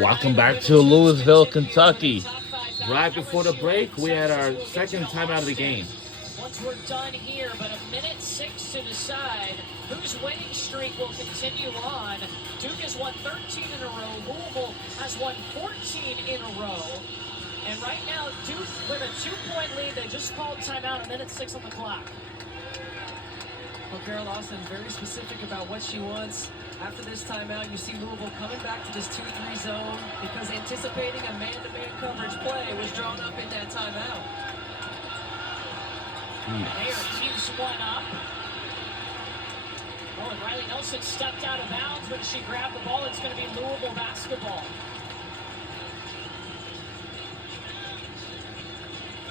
Welcome back to Louisville, Kentucky. Right before the break, we had our second timeout of the game. Once we're done here, but a minute 6 to decide whose winning streak will continue on. Duke has won 13 in a row. Louisville has won 14 in a row. And right now, Duke with a 2-point lead. They just called timeout, a minute 6 on the clock. Well, Carol Austin is very specific about what she wants. After this timeout, you see Louisville coming back to this 2-3 zone because anticipating a man-to-man coverage play was drawn up in that timeout. Mayer keeps one up. Oh, and Riley Nelson stepped out of bounds when she grabbed the ball. It's going to be Louisville basketball.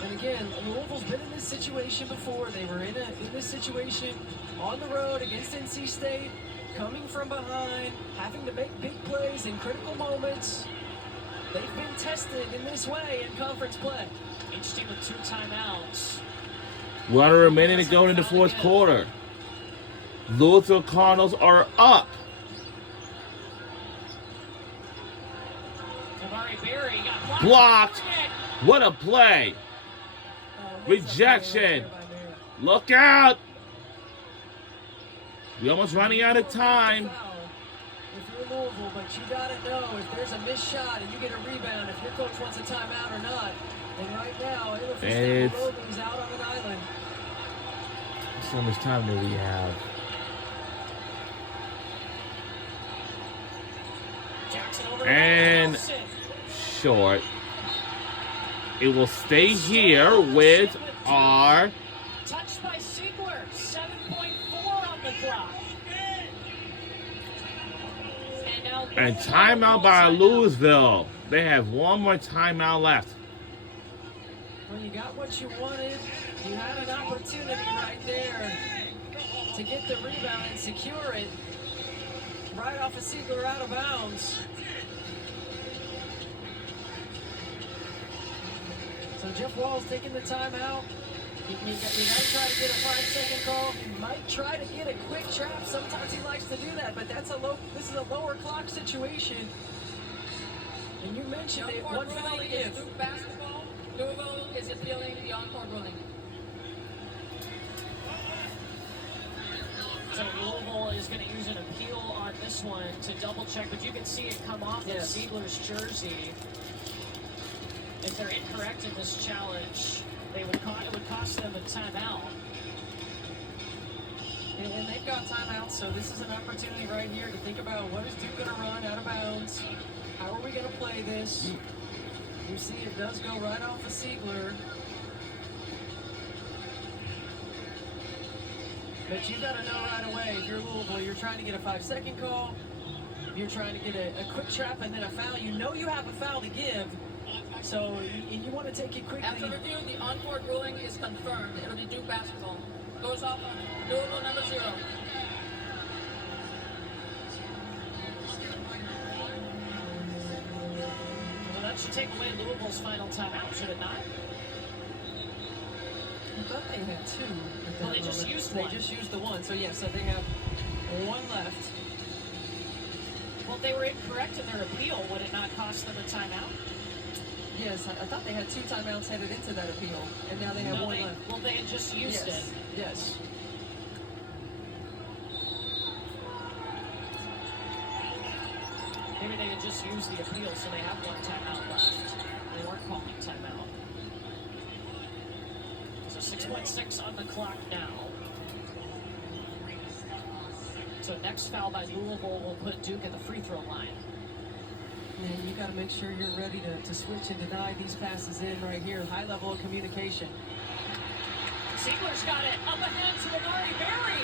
And again, Louisville's been in this situation before. They were in this situation on the road against NC State, coming from behind, having to make big plays in critical moments. They've been tested in this way in conference play. Each team with 2 timeouts. 1 remaining to go in the fourth quarter. Louisville Cardinals are up. Blocked. What a play. Rejection. Look out. We're almost running out of time. If you're Louisville, but you got to know if there's a missed shot and you get a rebound, if your coach wants a timeout or not. And right now, it's out on an island. How much time do we have? And short. It will stay here with our touched by Siegler. 7.4 on the clock. And timeout by Louisville. They have one more timeout left. Well, you got what you wanted. You had an opportunity right there to get the rebound and secure it. Right off of Siegler out of bounds. So Jeff Wall's taking the timeout. You might try to get a 5-second call. You might try to get a quick trap. Sometimes he likes to do that, but this is a lower clock situation. And you mentioned it. One foul to give. Duke basketball. Louisville is appealing the on-court ruling. So Louisville is going to use an appeal on this one to double check, but you can see it come off of Siegler's jersey. If they're incorrect in this challenge, it would cost them a timeout. And they've got timeouts, so this is an opportunity right here to think about what is Duke going to run out of bounds? How are we going to play this? You see it does go right off of Siegler. But you got to know right away, if you're Louisville, you're trying to get a 5-second call. You're trying to get a quick trap and then a foul. You know you have a foul to give. So you want to take it quickly. After review, the on-court ruling is confirmed. It'll be Duke basketball. Goes off on Louisville number 0. Well, that should take away Louisville's final timeout, should it not? I thought they had 2. Well, they just used one. They just used the one. So, yeah, so they have 1 left. Well, if they were incorrect in their appeal, would it not cost them a timeout? Yes, I thought they had 2 timeouts headed into that appeal, and now they have 1 left. Well, they had just used it. Yes. Maybe they had just used the appeal, so they have 1 timeout left. They weren't calling timeout. So 6.6 on the clock now. So next foul by Louisville will put Duke at the free throw line. And you got to make sure you're ready to switch and deny these passes in right here. High level of communication. Siegler's got it up ahead to Amari Berry.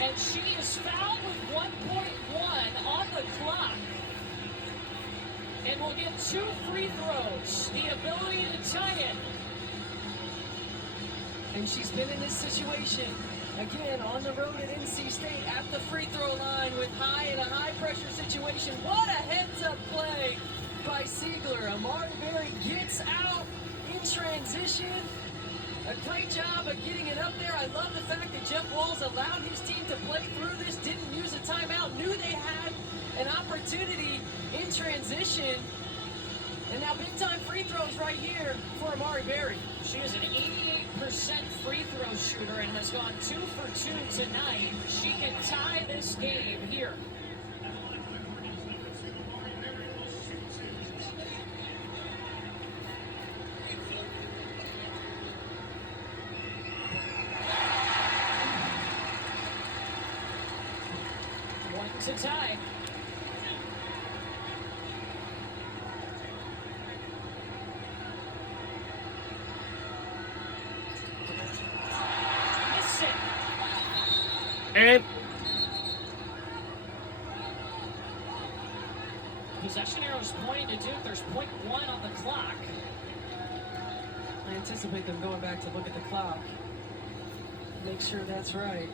And she is fouled with 1.1 on the clock. And will get 2 free throws. The ability to tie it. And she's been in this situation again on the road at NC State at the free throw line with a high pressure situation. What a heads up play by Siegler. Amari Berry gets out in transition. A great job of getting it up there. I love the fact that Jeff Walz allowed his team to play through this, didn't use a timeout, knew they had an opportunity in transition. And now big-time free throws right here for Amari Berry. She is an 88% free throw shooter and has gone 2 for 2 tonight. She can tie this game here. One to tie. And Possession arrows pointing to Duke. There's 0.1 on the clock. I anticipate them going back to look at the clock. Make sure that's right.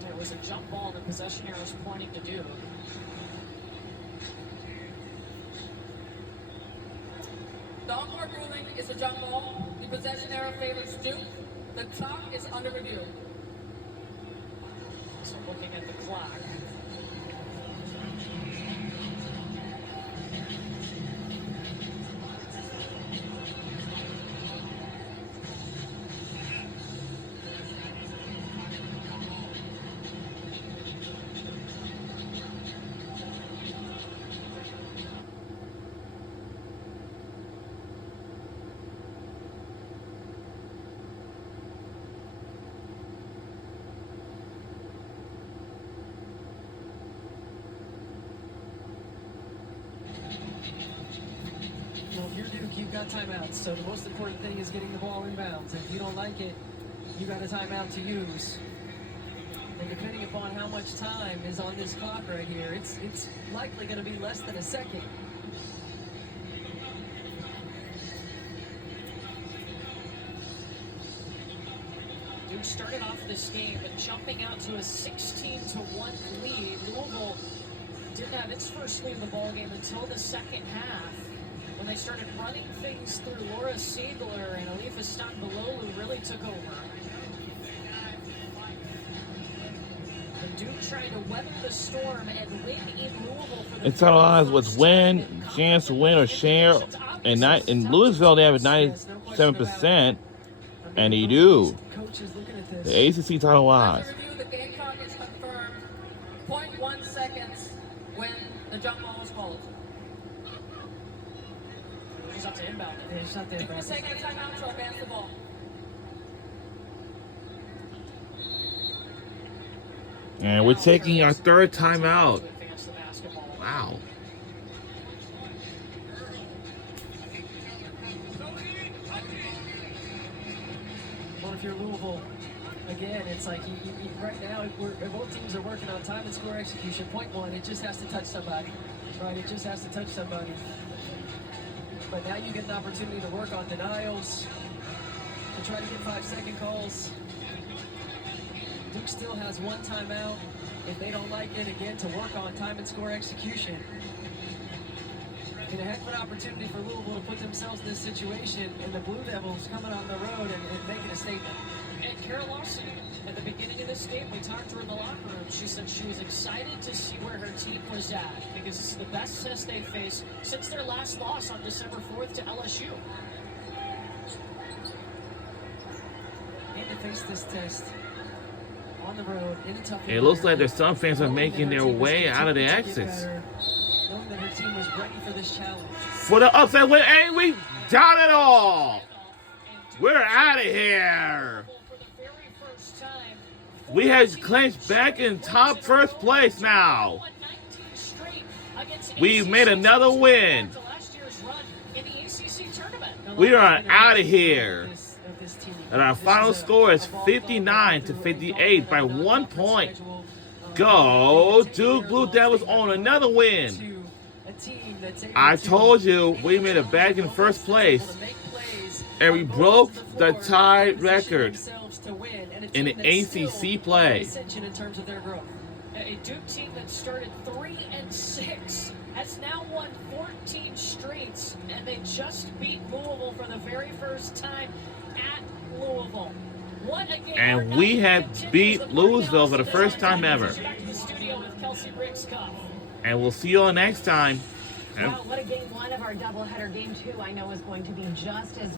There was a jump ball, and the possession arrows pointing to Duke. The on-court ruling is a jump ball. The possession arrow favors Duke. The clock is under review. So looking at the clock. Well, if you're Duke, you've got timeouts. So the most important thing is getting the ball inbounds. If you don't like it, you got a timeout to use. And depending upon how much time is on this clock right here, it's likely going to be less than a second. Duke started off this game jumping out to a 16-1 lead. Louisville didn't have its first lead in the ballgame until the second half, when they started running things through. Laura Siegler and Alifa Stanbalolu really took over. But Duke trying to weather the storm and win in Louisville for the it's all odds was win, chance to win or share. And in Louisville, they have a 97%, and they do. The ACC title odds. After review, the game clock is confirmed. 0.1 seconds when the jump ball was called. She's up to inbound. Yeah, she's not there. We're going to take a timeout to advance the ball. And we're taking our third timeout. To advance the basketball. Wow. Well, if you're Louisville, again, it's like right now, both teams are working on time and score execution. Point one, it just has to touch somebody, right? It just has to touch somebody. But now you get an opportunity to work on denials, to try to get 5-second calls. Duke still has one timeout. If they don't like it, again, to work on time and score execution. And a heck of an opportunity for Louisville to put themselves in this situation, and the Blue Devils coming on the road and making a statement. And Carol Lawson, at the beginning of this game, we talked to her in the locker room. She said she was excited to see where her team was at, because this is the best test they faced since their last loss on December 4th to LSU. And to face this test on the road in a tough It looks like there's some fans are making their way out of the exits. Knowing that her team was ready for this challenge. For the upset win, and we got it all. We're out of here. For the very first time, We have clinched back in top first place now. won 19 straight against We've ACC made another teams win. after last year's run in the ACC tournament. We are out of here. And our final score is 59-58 by 1 point. Go Duke Blue Devils on another win. I told you we made it back in first place, and we broke the tie record in the ACC play. A Duke team that started 3-6 has now won 14 straight, and they just beat Louisville for the very first time at Louisville. What a game. And we have beat Louisville for the first time ever. Back to the studio with Kelsey Briggs-Cuff. And we'll see you all next time. Wow, what a game one of our doubleheader. Game two, I know, is going to be just as